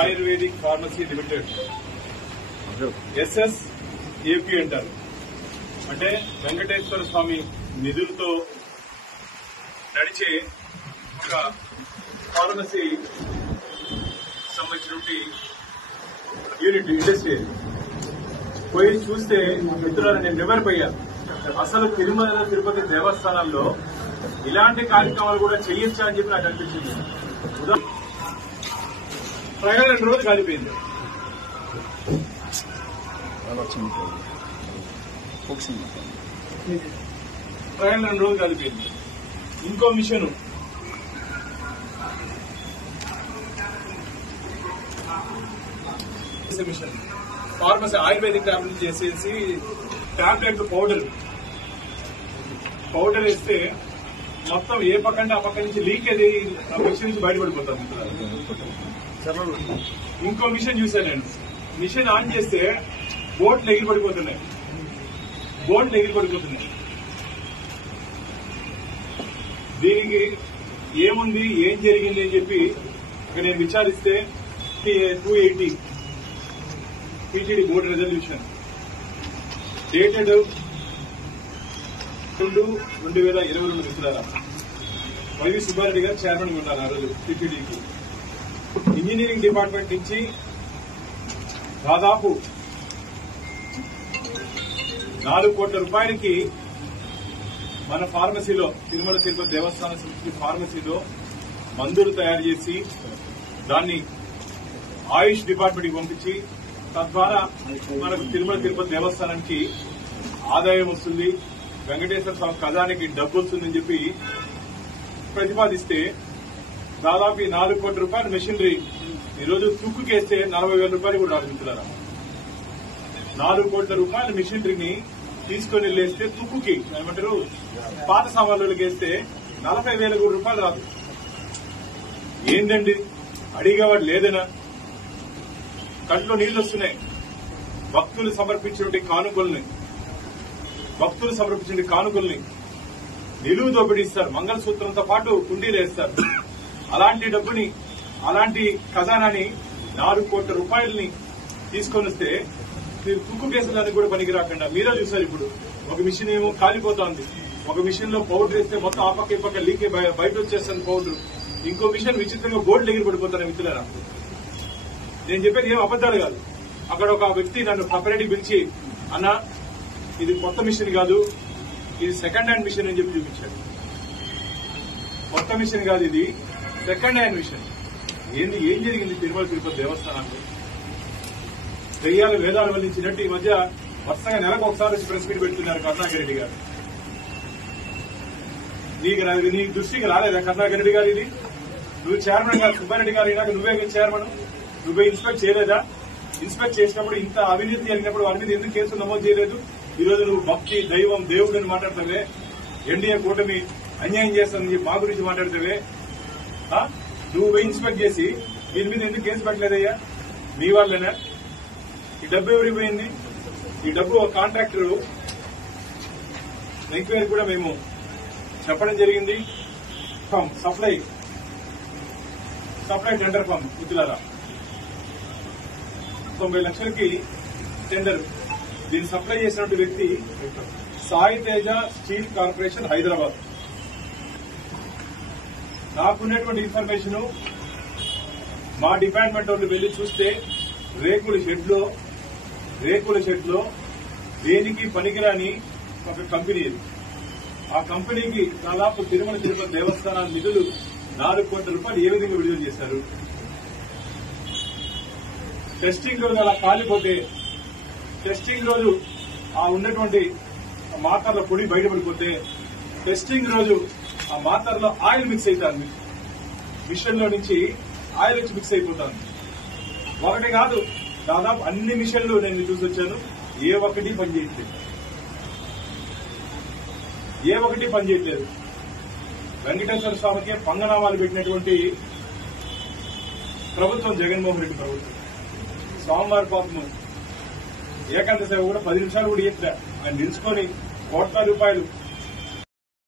Ayurvedic pharmacy limited SSAP అంటారు. అంటే వెంకటేశ్వర స్వామి నిధులతో నడిచే ఒక ఫార్మసీ సంబంధించినటువంటి యూనిట్ ఇండస్ట్రీ. పోయి చూస్తే మిత్రులను నేను నివ్వెరపోయాను. అసలు తిరుమల తిరుపతి దేవస్థానాల్లో ఇలాంటి కార్యక్రమాలు కూడా చేయొచ్చా అని చెప్పి నాకు అనిపించింది. ప్రయాణం 2 రోజులు కాలిపోయింది. ప్రయాణం 2 రోజులు కాలిపోయింది. ఇంకో మిషన్ ఫార్మసీ ఆయుర్వేదిక్ టాబ్లెట్ చేసేసి టాబ్లెట్ పౌడర్ వేస్తే మొత్తం ఏ పక్కంటే ఆ పక్క నుంచి లీక్ అది మిషన్ నుంచి బయటపడిపోతాం. ఇంకో మిషన్ చూసాను నేను. మిషన్ ఆన్ చేస్తే బోట్లు ఎగిరిపడిపోతున్నాయి. దీనికి ఏముంది, ఏం జరిగింది అని చెప్పి నేను విచారిస్తే 280 టీటీడీ బోర్డు రెజల్యూషన్ డేటెడ్ 2/2022 మిత్రులారా. వైవి సుబ్బారెడ్డి గారు చైర్మన్ ఉన్నారు ఆ రోజు టీటీడీకి. ఇంజనీరింగ్ డిపార్ట్మెంట్ నుంచి దాదాపు 4 కోట్ల రూపాయలకి మన ఫార్మసీలో తిరుమల తిరుపతి దేవస్థాన సంస్థ ఫార్మసీలో మందులు తయారు చేసి దాన్ని ఆయుష్ డిపార్ట్మెంట్ కి పంపించి తద్వారా మనకు తిరుమల తిరుపతి దేవస్థానానికి ఆదాయం వస్తుంది, వెంకటేశ్వర స్వామి ఖజానాకి డబ్బు వస్తుందని చెప్పి ప్రతిపాదిస్తే దాదాపు 4 కోట్ల రూపాయల మెషినరీ ఈరోజు తుక్కుకేస్తే 40,000 రూపాయలు కూడా రాబోతున్నారా. 4 కోట్ల రూపాయల మెషినరీని తీసుకుని వెళ్ళేస్తే తుక్కుకి ఏమంటారు పాత సామాన్లకి వేస్తే 40,000 రూపాయలు రాదు. ఏందండి అడిగేవాడు లేదనా? కంట్లో నీళ్లు వస్తున్నాయి. భక్తులు సమర్పించిన కానుకల్ని నిలువు దోపిడీ ఇస్తారు. మంగళసూత్రంతో పాటు కుండీలు వేస్తారు. అలాంటి డబ్బుని, అలాంటి ఖజానాని 4 కోట్ల రూపాయలని తీసుకొని వస్తే మీరు తుక్కు కేసులని కూడా పనికి రాకుండా మీరే చూసారు. ఇప్పుడు ఒక మిషన్ ఏమో కాలిపోతోంది. ఒక మిషన్ లో పౌడర్ వేస్తే మొత్తం ఆ పక్క ఈ పక్క లీక్ బయట వచ్చేస్తుంది పౌడర్. ఇంకో మిషన్ విచిత్రంగా బోర్డు ఎగిరి పడిపోతాను మిత్రులారా. నేను చెప్పేది ఏం అబద్దాలు కాదు. అక్కడ ఒక వ్యక్తి నన్ను సపరేట్ పిలిచి, అన్న ఇది కొత్త మిషన్ కాదు, ఇది సెకండ్ హ్యాండ్ మిషన్ అని చెప్పి చూపించాడు. కొత్త మిషన్ కాదు, ఇది సెకండ్ హ్యాండ్ మిషన్. ఏం జరిగింది తిరుమల తిరుపతి దేవస్థానాల్లో? దెయ్యాలు వేదాలు వల్లించినట్టు ఈ మధ్య వరుసగా నెలకు ఒకసారి వచ్చి ప్రెస్ మీట్ పెడుతున్నారు కరుణాకర్ రెడ్డి గారు. నీ దృష్టికి రాలేదా కరుణాకర్ రెడ్డి గారు? ఇది నువ్వు చైర్మన్ గారు సుబ్బారెడ్డి గారు అయినాక నువ్వే చైర్మన్, నువ్వే ఇన్స్పెక్ట్ చేయలేదా? ఇన్స్పెక్ట్ చేసినప్పుడు ఇంత అవినీతి జరిగినప్పుడు వారి మీద ఎందుకు కేసులు నమోదు చేయలేదు? ఈ రోజు నువ్వు భక్తి, దైవం, దేవుడు అని మాట్లాడతావే, ఎన్డీఏ కూటమి అన్యాయం చేస్తానని చెప్పి మా గురించి మాట్లాడతావే. నువ్వు ఇన్స్పెక్ట్ చేసి దీని మీద ఎందుకు కేసు పెట్టలేదయ్యా? నీ వాళ్ళేనా? ఈ డబ్బు ఎవరికి పోయింది? ఈ డబ్బు కాంట్రాక్టర్ ఎంక్వైరీ కూడా మేము చెప్పడం జరిగింది. సప్లై టెండర్ ఫామ్ మిత్రులారా, 90 లక్షలకి టెండర్. దీన్ని సప్లై చేసినటువంటి వ్యక్తి సాయి తేజ స్టీల్ కార్పొరేషన్ హైదరాబాద్. నాకున్నటువంటి ఇన్ఫర్మేషన్, మా డిపార్ట్మెంట్ వాళ్ళు వెళ్లి చూస్తే రేకుల షెడ్ లో దేనికి పనికిరాని ఒక కంపెనీ. ఆ కంపెనీకి దాదాపు తిరుమల తిరుపతి దేవస్థానాల నిధులు 4 కోట్ల రూపాయలు ఏ విధంగా విడుదల చేశారు? టెస్టింగ్ రోజు అలా కాలిపోతే టెస్టింగ్ రోజు ఆ ఉన్నటువంటి మాతర్ల పొడి బయటపడిపోతే టెస్టింగ్ రోజు ఆ మాతర్లో ఆయిల్ మిక్స్ అవుతాను. మిషన్ లో నుంచి ఆయిల్ వచ్చి మిక్స్ అయిపోతాను. ఒకటి కాదు, దాదాపు అన్ని మిషన్లు నేను చూసి వచ్చాను. ఏ ఒక్కటి పనిచేయట్లేదు. వెంకటేశ్వర స్వామికి పంగనామాలు పెట్టినటువంటి ప్రభుత్వం జగన్మోహన్ రెడ్డి ప్రభుత్వం. స్వామివారి పాపము ఏకాంత సేవ కూడా 10 నిమిషాలు కూడా ఇట్లా ఆయన నిలుచుకొని 1 కోట్ల రూపాయలు